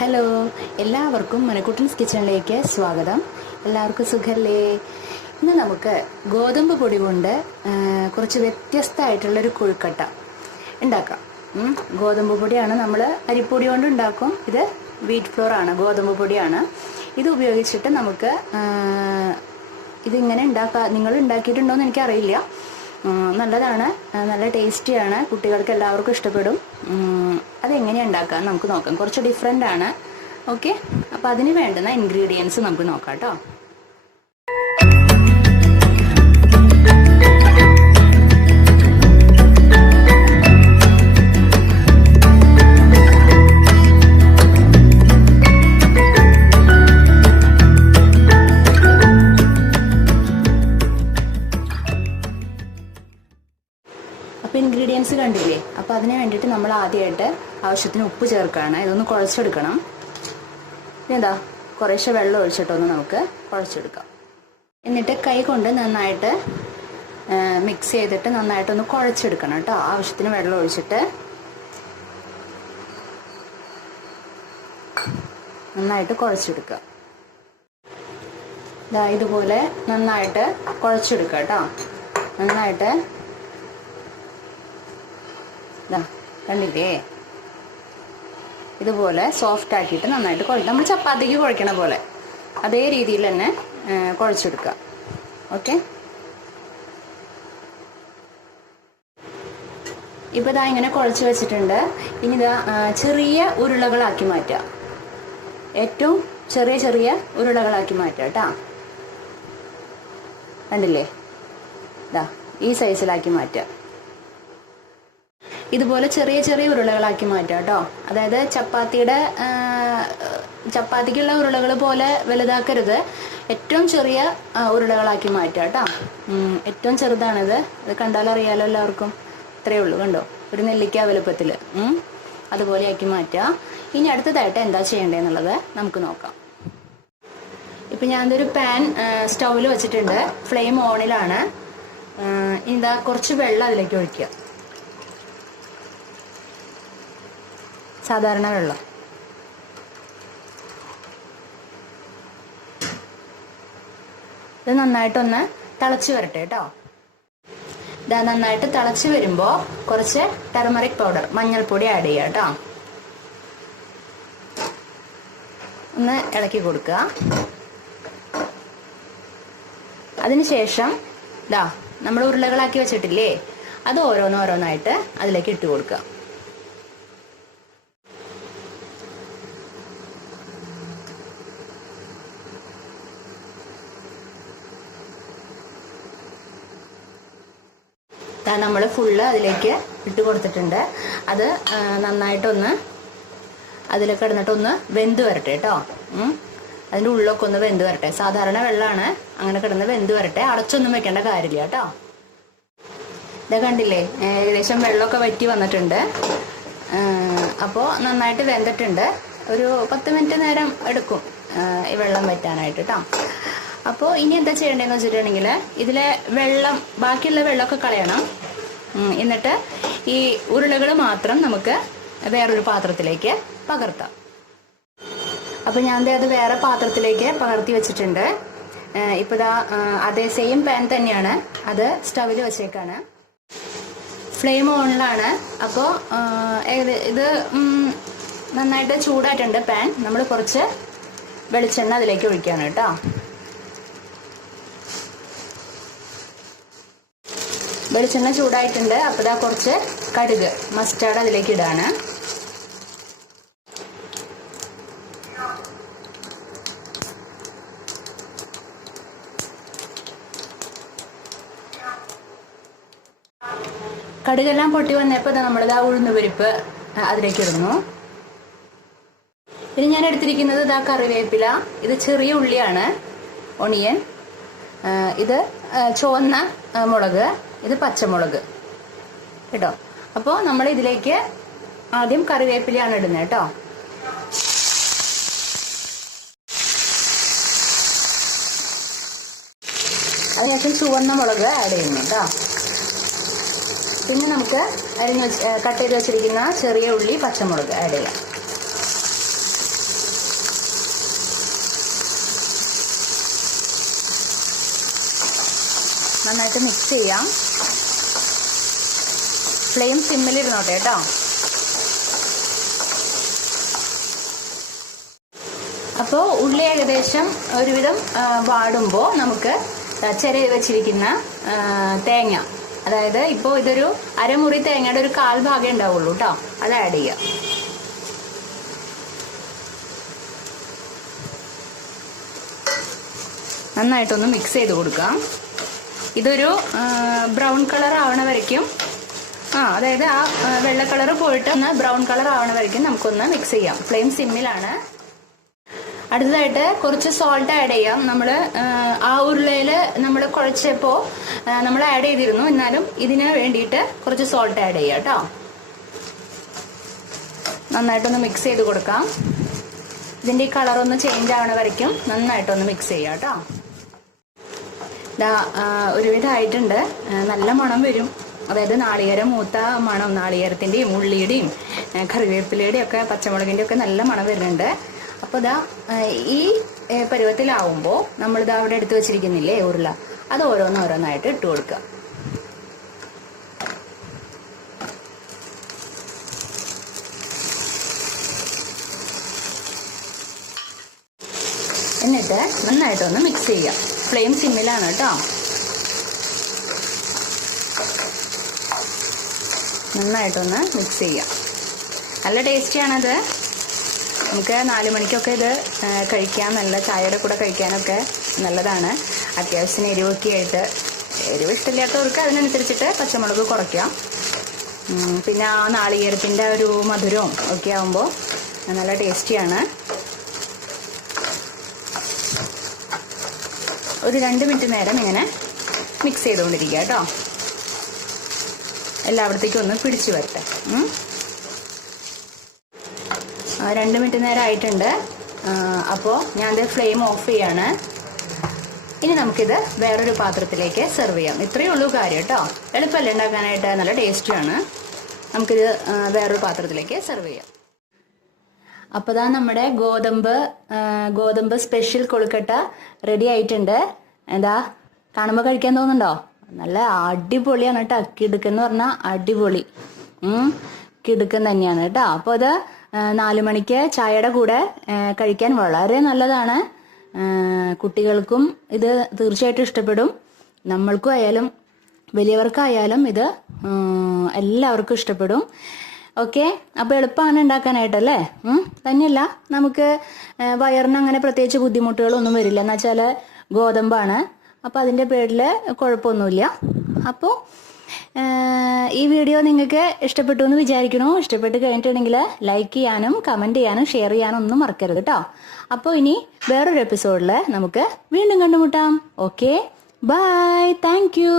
Hello, എല്ലാവർക്കും മനക്കുട്ടൻസ് കിച്ചണിലേക്ക് സ്വാഗതം. എല്ലാവർക്കും സുഖല്ലേ? ഇന്ന് നമുക്ക് ഗോതമ്പ് പൊടി കൊണ്ട് കുറച്ച് വ്യത്യസ്തമായിട്ടുള്ളൊരു കൊഴുക്കട്ട ഉണ്ടാക്കാം. ഗോതമ്പ് പൊടിയാണ്, നമ്മൾ അരിപ്പൊടി കൊണ്ട് ഉണ്ടാക്കും. ഇത് വീറ്റ് ഫ്ലോർ ആണ്, ഗോതമ്പ് പൊടിയാണ്. ഇത് ഉപയോഗിച്ചിട്ട് നമുക്ക് ഇതിങ്ങനെ ഉണ്ടാക്കാം. നിങ്ങൾ ഉണ്ടാക്കിയിട്ടുണ്ടോ എന്ന് എനിക്കറിയില്ല. നല്ലതാണ്, നല്ല ടേസ്റ്റിയാണ്, കുട്ടികൾക്ക് എല്ലാവർക്കും ഇഷ്ടപ്പെടും. അതെങ്ങനെയാണ് ഉണ്ടാക്കുക നമുക്ക് നോക്കാം. കുറച്ച് ഡിഫറെൻ്റ് ആണ്. ഓക്കെ, അപ്പോൾ അതിന് വേണ്ടുന്ന ഇൻഗ്രീഡിയൻസ് നമുക്ക് നോക്കാം കേട്ടോ. അപ്പോൾ ഇൻഗ്രീഡിയൻസ് കണ്ടില്ലേ? അപ്പോൾ അതിന് വേണ്ടിയിട്ട് നമ്മൾ ആദ്യമായിട്ട് ആവശ്യത്തിന് ഉപ്പ് ചേർക്കുകയാണ്. ഇതൊന്ന് കുഴച്ചെടുക്കണം. ഇതെന്താ, കുറേശ്ശെ വെള്ളം ഒഴിച്ചിട്ടൊന്ന് നമുക്ക് കുഴച്ചെടുക്കാം. എന്നിട്ട് കൈ കൊണ്ട് നന്നായിട്ട് മിക്സ് ചെയ്തിട്ട് നന്നായിട്ടൊന്ന് കുഴച്ചെടുക്കണം കേട്ടോ. ആവശ്യത്തിന് വെള്ളം ഒഴിച്ചിട്ട് നന്നായിട്ട് കുഴച്ചെടുക്കുക. ഇതുപോലെ നന്നായിട്ട് കുഴച്ചെടുക്കുക കേട്ടോ. നന്നായിട്ട് കണ്ടില്ലേ? ഇതുപോലെ സോഫ്റ്റ് ആക്കിയിട്ട് നന്നായിട്ട് കുഴക്കും. നമ്മൾ ചപ്പാത്തിക്ക് കുഴക്കണ പോലെ അതേ രീതിയിൽ തന്നെ കുഴച്ചെടുക്കുക. ഓക്കെ, ഇപ്പോൾ ഇതാ ഇങ്ങനെ കുഴച്ച് വെച്ചിട്ടുണ്ട്. ഇനി ഇതാ ചെറിയ ഉരുളകളാക്കി മാറ്റുക. ഏറ്റവും ചെറിയ ചെറിയ ഉരുളകളാക്കി മാറ്റുക കേട്ടോ. കണ്ടില്ലേ? ഇതാ ഈ സൈസിലാക്കി മാറ്റുക. ഇതുപോലെ ചെറിയ ചെറിയ ഉരുളകളാക്കി മാറ്റുക കേട്ടോ. അതായത് ചപ്പാത്തിക്കുള്ള ഉരുളകൾ പോലെ വലുതാക്കരുത്. ഏറ്റവും ചെറിയ ഉരുളകളാക്കി മാറ്റുക കേട്ടോ. ഏറ്റവും ചെറുതാണിത്. അത് കണ്ടാലറിയാലോ എല്ലാവർക്കും. ഇത്രയേ ഉള്ളൂ, കണ്ടോ? ഒരു നെല്ലിക്ക വലുപ്പത്തിൽ അതുപോലെ ആക്കി മാറ്റുക. ഇനി അടുത്തതായിട്ട് എന്താ ചെയ്യേണ്ടതെന്നുള്ളത് നമുക്ക് നോക്കാം. ഇപ്പം ഞാനൊരു പാൻ സ്റ്റൗവിൽ വെച്ചിട്ടുണ്ട്. ഫ്ലെയിം ഓണിലാണ്. ഇതാ കുറച്ച് വെള്ളം അതിലേക്ക് ഒഴിക്കുക. സാധാരണ വെള്ളം. ഇത് നന്നായിട്ടൊന്ന് തിളച്ച് വരട്ടെ കേട്ടോ. ഇതാ നന്നായിട്ട് തിളച്ച് വരുമ്പോൾ കുറച്ച് ടർമറിക് പൗഡർ, മഞ്ഞൾപ്പൊടി ആഡ് ചെയ്യുക കേട്ടോ. ഒന്ന് ഇളക്കി കൊടുക്കുക. അതിനുശേഷം ഇതാ നമ്മൾ ഉരുളകളാക്കി വെച്ചിട്ടില്ലേ, അത് ഓരോന്നോരോന്നായിട്ട് അതിലേക്ക് ഇട്ട് കൊടുക്കുക. നമ്മൾ ഫുള്ള് അതിലേക്ക് ഇട്ട് കൊടുത്തിട്ടുണ്ട്. അത് നന്നായിട്ടൊന്ന് അതിൽ കിടന്നിട്ടൊന്ന് വെന്ത് വരട്ടെ കേട്ടോ. അതിൻ്റെ ഉള്ളൊക്കെ ഒന്ന് വെന്ത് വരട്ടെ. സാധാരണ വെള്ളമാണ്, അങ്ങനെ കിടന്ന് വെന്ത് വരട്ടെ. അടച്ചൊന്നും വെക്കേണ്ട കാര്യമില്ല കേട്ടോ. ഇതാ കണ്ടില്ലേ, ഏകദേശം വെള്ളമൊക്കെ വറ്റി വന്നിട്ടുണ്ട്. അപ്പോൾ നന്നായിട്ട് വെന്തിട്ടുണ്ട്. ഒരു 10 മിനിറ്റ് നേരം എടുക്കും ഈ വെള്ളം വറ്റാനായിട്ട് കേട്ടോ. അപ്പോൾ ഇനി എന്താ ചെയ്യേണ്ടതെന്ന് വെച്ചിട്ടുണ്ടെങ്കിൽ ഇതിലെ വെള്ളം, ബാക്കിയുള്ള വെള്ളമൊക്കെ കളയണം. എന്നിട്ട് ഈ ഉരുളകൾ മാത്രം നമുക്ക് വേറൊരു പാത്രത്തിലേക്ക് പകർത്താം. അപ്പോൾ ഞാൻ അത് വേറെ പാത്രത്തിലേക്ക് പകർത്തി വെച്ചിട്ടുണ്ട്. ഇപ്പോൾ ഇതാ അതേ സെയിം പാൻ തന്നെയാണ്, അത് സ്റ്റവിൽ വെച്ചേക്കാണ്. ഫ്ലെയിം ഓണിലാണ്. അപ്പോൾ ഇത് നന്നായിട്ട് ചൂടായിട്ടുണ്ട് പാൻ. നമ്മൾ കുറച്ച് വെളിച്ചെണ്ണ അതിലേക്ക് ഒഴിക്കുകയാണ് കേട്ടോ. വെളിച്ചെണ്ണ ചൂടായിട്ടുണ്ട്. അപ്പോൾ ഇതാ കുറച്ച് കടുക്, മസ്റ്റാർഡ് അതിലേക്ക് ഇടാണ്. കടുകെല്ലാം പൊട്ടി വന്നപ്പോൾ നമ്മളിതാ ഉഴുന്നുപരിപ്പ് അതിലേക്ക് ഇടുന്നു. ഇനി ഞാൻ എടുത്തിരിക്കുന്നത് ഇതാ കറിവേപ്പില, ഇത് ചെറിയ ഉള്ളിയാണ്, ഒണിയൻ, ഇത് ചുവന്ന മുളക്, ഇത് പച്ചമുളക് കേട്ടോ. അപ്പോൾ നമ്മൾ ഇതിലേക്ക് ആദ്യം കറിവേപ്പിലയാണ് ഇടുന്നത് കേട്ടോ. അതിനുശേഷം ചുവന്ന മുളക് ആഡ് ചെയ്യുന്നു കേട്ടോ. പിന്നെ നമുക്ക് കട്ട് ചെയ്ത് വെച്ചിരിക്കുന്ന ചെറിയ ഉള്ളി, പച്ചമുളക് ആഡ് ചെയ്യാം. നന്നായിട്ട് മിക്സ് ചെയ്യാം. ഫ്ലെയിം സിമ്മിലിരുന്നോട്ടെ കേട്ടോ. അപ്പോൾ ഉള്ളി ഏകദേശം ഒരുവിധം വാടുമ്പോൾ നമുക്ക് ചിരകി വെച്ചിരിക്കുന്ന തേങ്ങ, അതായത് ഇപ്പോൾ ഇതൊരു അരമുറി തേങ്ങയുടെ ഒരു 1/4 ഭാഗം ഉണ്ടാവുള്ളൂ കേട്ടോ, അത് ആഡ് ചെയ്യാം. നന്നായിട്ടൊന്ന് മിക്സ് ചെയ്ത് കൊടുക്കാം. ഇതൊരു ബ്രൗൺ കളർ ആവണ വരയ്ക്കും, അതായത് ആ വെള്ള കളർ പോയിട്ട് ഒന്ന് ബ്രൗൺ കളർ ആവണ വരയ്ക്കും നമുക്കൊന്ന് മിക്സ് ചെയ്യാം. ഫ്ലെയിം സിമ്മിലാണ്. അടുത്തതായിട്ട് കുറച്ച് സോൾട്ട് ആഡ് ചെയ്യാം. നമ്മൾ ആ ഉരുളയിൽ നമ്മൾ കുഴച്ചപ്പോൾ നമ്മൾ ആഡ് ചെയ്തിരുന്നു, എന്നാലും ഇതിന് വേണ്ടിയിട്ട് കുറച്ച് സോൾട്ട് ആഡ് ചെയ്യാം കേട്ടോ. നന്നായിട്ടൊന്ന് മിക്സ് ചെയ്ത് കൊടുക്കാം. ഇതിൻ്റെ ഈ കളറൊന്ന് ചേഞ്ച് ആവണ വരയ്ക്കും നന്നായിട്ടൊന്ന് മിക്സ് ചെയ്യാം കേട്ടോ. ഒരുവിധമായിട്ടുണ്ട്. നല്ല മണം വരും, അതായത് നാളികേരം മൂത്ത മണം, നാളികേരത്തിൻ്റെയും ഉള്ളിയുടെയും കറിവേപ്പിലയുടെയും ഒക്കെ പച്ചമുളകിൻ്റെ ഒക്കെ നല്ല മണം വരുന്നുണ്ട്. അപ്പോൾ ഈ പരുവത്തിലാവുമ്പോൾ നമ്മളിത് അവിടെ എടുത്ത് വെച്ചിരിക്കുന്നില്ലേ ഉരുള, അത് ഓരോന്നോരോന്നായിട്ട് ഇട്ട് കൊടുക്കുക. എന്നിട്ട് നന്നായിട്ടൊന്ന് മിക്സ് ചെയ്യാം. ഫ്ലെയിം സിമ്മിലാണ് കേട്ടോ. നന്നായിട്ടൊന്ന് മിക്സ് ചെയ്യാം. നല്ല ടേസ്റ്റിയാണത്. നമുക്ക് 4 മണിക്കൊക്കെ ഇത് കഴിക്കാം. നല്ല ചായയുടെ കൂടെ കഴിക്കാനൊക്കെ നല്ലതാണ്. അത്യാവശ്യം എരിവൊക്കെ ആയിട്ട്, എരിവ് ഇഷ്ടമില്ലാത്തവർക്ക് അതിനനുസരിച്ചിട്ട് പച്ചമുളക് കുറയ്ക്കാം. പിന്നെ ആ നാളികേരത്തിൻ്റെ ഒരു മധുരവും ഒക്കെ ആകുമ്പോൾ നല്ല ടേസ്റ്റിയാണ്. ഒരു 2 മിനിറ്റ് നേരം ഇങ്ങനെ മിക്സ് ചെയ്തുകൊണ്ടിരിക്കുക കേട്ടോ. എല്ലായിടത്തേക്കും ഒന്ന് പിടിച്ചു വരട്ടെ. 2 മിനിറ്റ് നേരം ആയിട്ടുണ്ട്. അപ്പോൾ ഞാൻ ഫ്ലെയിം ഓഫ് ചെയ്യാണ്. ഇനി നമുക്കിത് വേറൊരു പാത്രത്തിലേക്ക് സെർവ് ചെയ്യാം. ഇത്രയേ ഉള്ളൂ കാര്യം കേട്ടോ. എളുപ്പമല്ലേ ഉണ്ടാക്കാനായിട്ട്, നല്ല ടേസ്റ്റിയാണ്. നമുക്കിത് വേറൊരു പാത്രത്തിലേക്ക് സെർവ് ചെയ്യാം. അപ്പോൾ നമ്മുടെ ഗോതമ്പ് സ്പെഷ്യൽ കൊഴുക്കട്ട റെഡി ആയിട്ടുണ്ട്. എന്താ കാണുമ്പോൾ കഴിക്കാൻ തോന്നുന്നുണ്ടോ? നല്ല അടിപൊളിയാണ് കേട്ടോ. കിടുക്കെന്ന് പറഞ്ഞാൽ അടിപൊളി കിടുക്കൻ തന്നെയാണ് കേട്ടോ. അപ്പോൾ അത് 4 മണിക്ക് ചായയുടെ കൂടെ കഴിക്കാൻ വളരെ നല്ലതാണ്. കുട്ടികൾക്കും ഇത് തീർച്ചയായിട്ടും ഇഷ്ടപ്പെടും. നമ്മൾക്കും ആയാലും വലിയവർക്കായാലും ഇത് എല്ലാവർക്കും ഇഷ്ടപ്പെടും. ഓക്കെ, അപ്പോൾ എളുപ്പമാണ് ഉണ്ടാക്കാനായിട്ടല്ലേ. തന്നെയല്ല, നമുക്ക് വയറിന് അങ്ങനെ പ്രത്യേകിച്ച് ബുദ്ധിമുട്ടുകളൊന്നും വരില്ല. എന്ന് വെച്ചാൽ ഗോതമ്പാണ്, അപ്പോൾ അതിൻ്റെ പേരിൽ കുഴപ്പമൊന്നുമില്ല. അപ്പോൾ ഈ വീഡിയോ നിങ്ങൾക്ക് ഇഷ്ടപ്പെട്ടു എന്ന് വിചാരിക്കണോ? ഇഷ്ടപ്പെട്ട് കഴിഞ്ഞിട്ടുണ്ടെങ്കിൽ ലൈക്ക് ചെയ്യാനും കമൻറ്റ് ചെയ്യാനും ഷെയർ ചെയ്യാനും ഒന്നും മറക്കരുത് കേട്ടോ. അപ്പോൾ ഇനി വേറൊരു എപ്പിസോഡിൽ നമുക്ക് വീണ്ടും കണ്ടുമുട്ടാം. Okay, bye, thank U.